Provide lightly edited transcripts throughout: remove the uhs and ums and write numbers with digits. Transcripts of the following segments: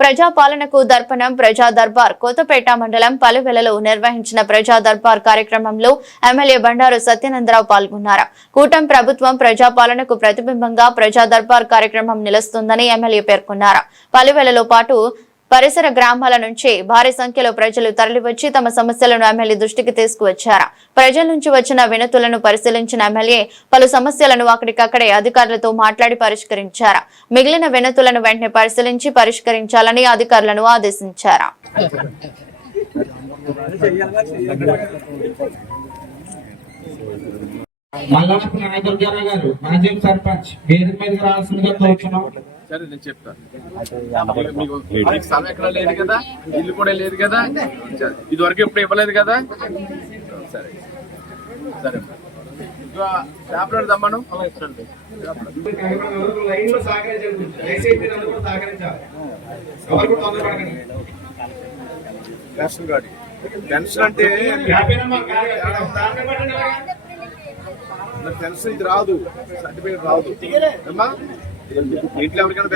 ప్రజాపాలనకు దర్పణం ప్రజా దర్బార్ కొత్తపేట మండలం పలువెలలో నిర్వహించిన ప్రజా దర్బార్ కార్యక్రమంలో ఎమ్మెల్యే బండారు సత్యానందరావు పాల్గొన్నారు. కూటమి ప్రభుత్వం ప్రజాపాలనకు ప్రతిబింబంగా ప్రజా దర్బార్ కార్యక్రమం నిలుస్తుందని ఎమ్మెల్యే పేర్కొన్నారు. పలువెలలో పాటు పరిసర గ్రామాల నుంచి భారీ సంఖ్యలో ప్రజలు తరలివచ్చి తమ సమస్యలను ఎమ్మెల్యే దృష్టికి తీసుకువచ్చారు. ప్రజల నుంచి వచ్చిన వినతులను పరిశీలించిన ఎమ్మెల్యే పలు సమస్యలను అక్కడికక్కడే అధికారులతో మాట్లాడి పరిష్కరించారు. మిగిలిన వినతులను వెంటనే పరిశీలించి పరిష్కరించాలని అధికారులను ఆదేశించారు. సరే నేను చెప్తాను. స్థలం ఎక్కడ లేదు కదా, ఇల్లు కూడా లేదు కదా, ఇది వరకు ఎప్పుడు ఇవ్వలేదు కదా. సరే సరే టాబ్లెట్ దమ్మను రేషన్ కార్డు పెన్షన్ అంటే పెన్షన్ ఇది రాదు, సర్టిఫికేట్ రాదు అమ్మా. ఇంట్లో ఎవరికైనా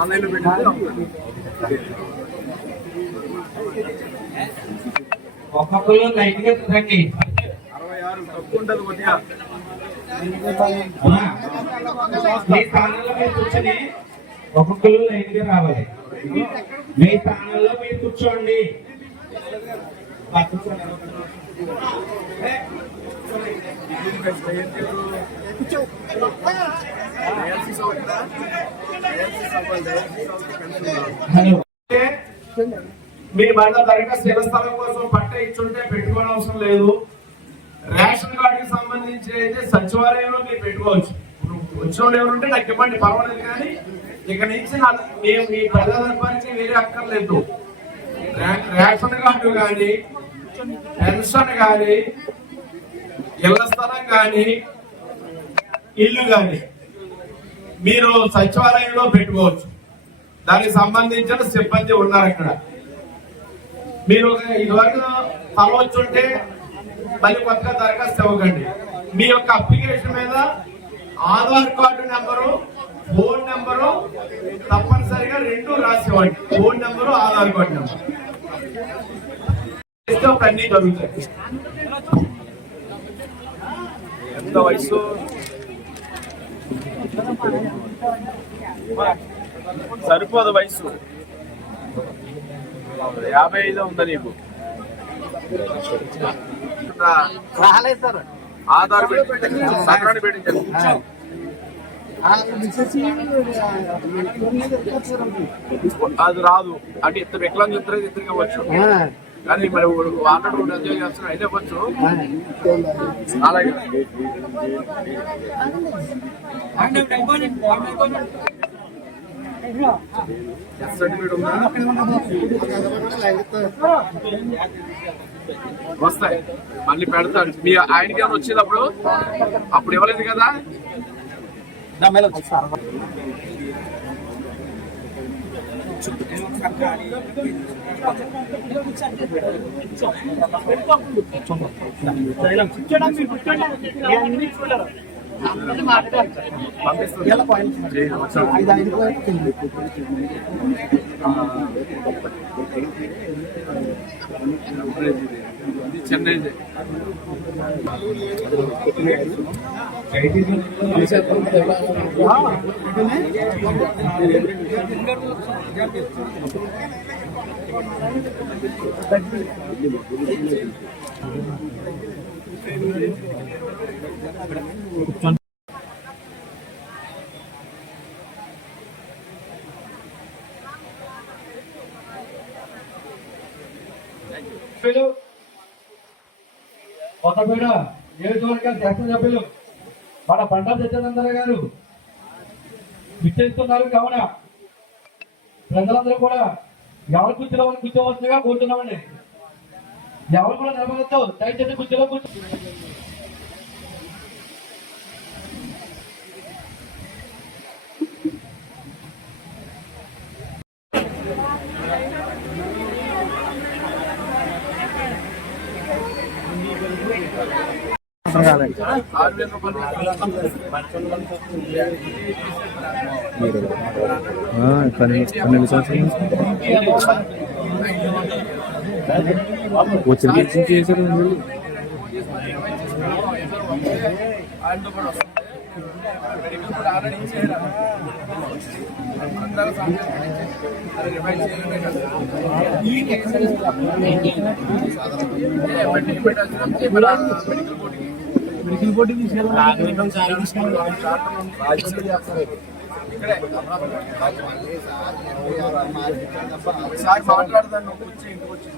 ఆన్లైన్ లో పెట్టింది ఒక్కొక్కరు లైట్ గా రండి. 66 తక్కువ ఉంటుంది కొద్దిగా. మీ స్థానంలో మీరు కూర్చొని ఒక్కొక్కరు లైన్ గా రావాలి. మీ స్థానంలో మీరు కూర్చోండి. మీరు మళ్ళీ దరఖాస్తు స్థలం కోసం పట్ట ఇచ్చుంటే పెట్టుకోవడం అవసరం లేదు. రేషన్ కార్డుకి సంబంధించి అయితే సచివాలయంలో మీరు పెట్టుకోవచ్చు. వచ్చిన వాళ్ళు ఎవరుంటే నాకు ఇవ్వండి, పర్వాలేదు. కానీ ఇక్కడ నుంచి మేము మీ ప్రజాదర్బానికి వేరే అక్కర్లేదు. రేషన్ కార్డు కానీ, పెన్షన్ కానీ, ఇళ్ల స్థలం కానీ, ఇల్లు కానీ మీరు సచివాలయంలో పెట్టుకోవచ్చు. దానికి సంబంధించిన సిబ్బంది ఉన్నారు అక్కడ. మీరు ఇదివరకు స్థలం వచ్చుంటే మళ్ళీ కొత్తగా దరఖాస్తు ఇవ్వకండి. మీ యొక్క అప్లికేషన్ మీద Aadhaar card number, phone number తప్పనిసరిగా 2 రాసి ఇవ్వండి. Phone number, Aadhaar card number అన్ని జరుగుతాయి. ఎంత వయసు? సరిపోదు వయసు. 55 ఉందా నీకు? ఆధార్ సంక్రాంతి పెట్టించారు. అది రాదు అంటే ఇద్దరు వికలాంగులు ఇద్దరు ఇవ్వచ్చు. కానీ మరి ఆల్రెడీ ఎంజాయ్ చేస్తున్నారు అయితే ఇవ్వచ్చు. అలాగే వస్తాయి, మళ్ళీ పెడతాను. మీ ఆయనకి ఏమైనా వచ్చేటప్పుడు అప్పుడు ఇవ్వలేదు కదా. చెన్నై కొత్తపేట నియోజకవర్గ శాసనసభ్యులు మన బండారు సత్యానందరావు గారు విచ్చేస్తున్నారు. కావున ప్రజలందరూ కూడా ఎవరు కూర్చోవలసిందిగా కోరుతున్నామండి. ఎవరు కూడా నిలబడతో దయచేసి కుర్చీలో కూర్చో. 6,000 రూపాయలు వచ్చి చేశారు ఆయనతో కూడా వస్తుంది మెడికల్ కూడా ఆల్రెడీ ఇచ్చేయరా అందరూ రివైజ్ చేయడమే కదా మెడికల్ బోర్డుకి ఇక్కడే ఒకసారి మాట్లాడదాన్ని వచ్చి ఇంటికి వచ్చి